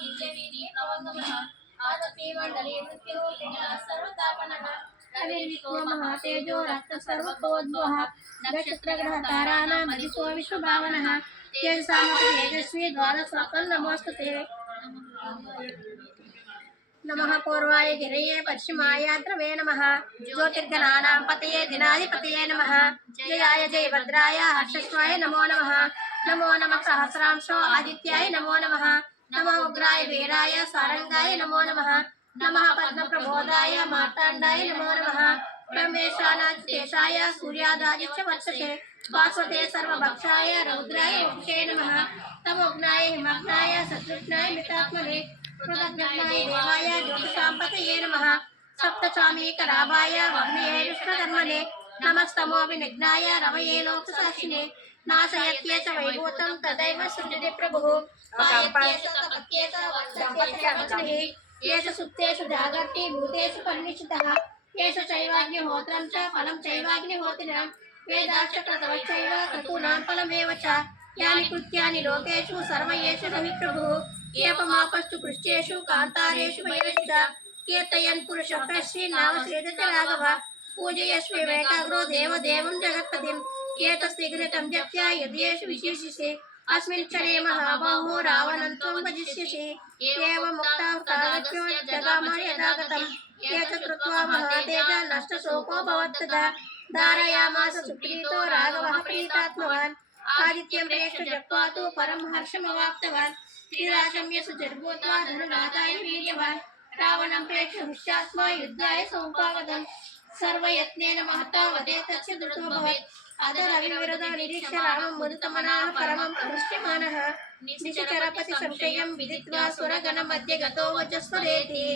विद्यवीर्ये नवगमः आतपे मण्डले मृत्युरूपिणः सर्वतापनः रविर्विको महातेजो रक्तः सर्वतोद्भवः नक्षत्रग्रहताराणां मदितो विश्वभावनः तेजसामपि तेजस्वी द्वादशोत्तम नमोस्तुते। नमः पूर्वाय गिरये पश्चिमाय द्रवे नमः ज्योतिर्गणानां पतये दिनाधिपतये नमः जयाय जयभद्राय हर्षस्वाय नमो नमः नमो नमः सहस्रांशो आदित्याय नमो नमः नमः उग्राय वीराय सारंगाय नमो नमः नमः पद्मप्रबोधाय मार्ताण्डाय नमो नमः ब्रह्मेशानाच्युतेशाय सूर्यादादित्य वत्ससे वासुते सर्वभक्षाय रौद्राय वपुषे नमः तमोग्नाय हिमग्नाय शत्रुघ्नाय मृतात्मने कृतज्ञाय देवाय ज्योतिषाम्पतये नमः सप्तचामीकराभाय वह्नये विश्वकर्मणे नमस्तमोऽभिनिघ्नाय रवये लोकसाक्षिणे नाशयत्ये च वैभूतं तदैव सृजति प्रभुः पायत्ये च तपत्ये च वक्षत्ये च वचनैः येष सुप्तेषु जागर्ति भूतेषु परिनिष्ठितः येष चैवाग्निहोत्रं च फलं चैवाग्निहोत्रिणं वेदाश्च क्रतवश्चैव क्रतूनां फलमेव च यानि कृत्यानि लोकेषु सर्वयेषु रवि प्रभुः एवमापस्तु कृष्येषु कान्तारेषु वयेषु च कीर्तयन् पुरुषः श्रीनामश्रीदति राघव पूजयस्व वेकाग्रो देवदेवं जगत्पतिम् एतस्तिघ्नतं जप्य यद्येषु विशेषिषे अस्मिन् क्षणे महाबाहो रावणं त्वं भजिष्यसि एवमुक्तावतारगत्यो जगाम यदागतम् एत कृत्वा महातेज नष्टशोको भवत्तदा धारयामास सुप्रीतो राघवः प्रीतात्मवान् आदित्यं प्रेक्ष्य जप्त्वा तु परं हर्षमवाप्तवान् श्रीराशम्य सुजर्भूत्वा धनुनादाय वीर्यवान् रावणं प्रेक्ष्य हृष्यात्मा युद्धाय समुपागतम् सर्वयत्नेन महता वदे तस्य द्रुतोऽभवत् अदरविविरदो निरीक्ष्य रामं मुदितमनः परमं प्रहृष्यमाणः निश्चरपति संशयं विदित्वा सुरगणमध्ये गतो वचस्वरेति।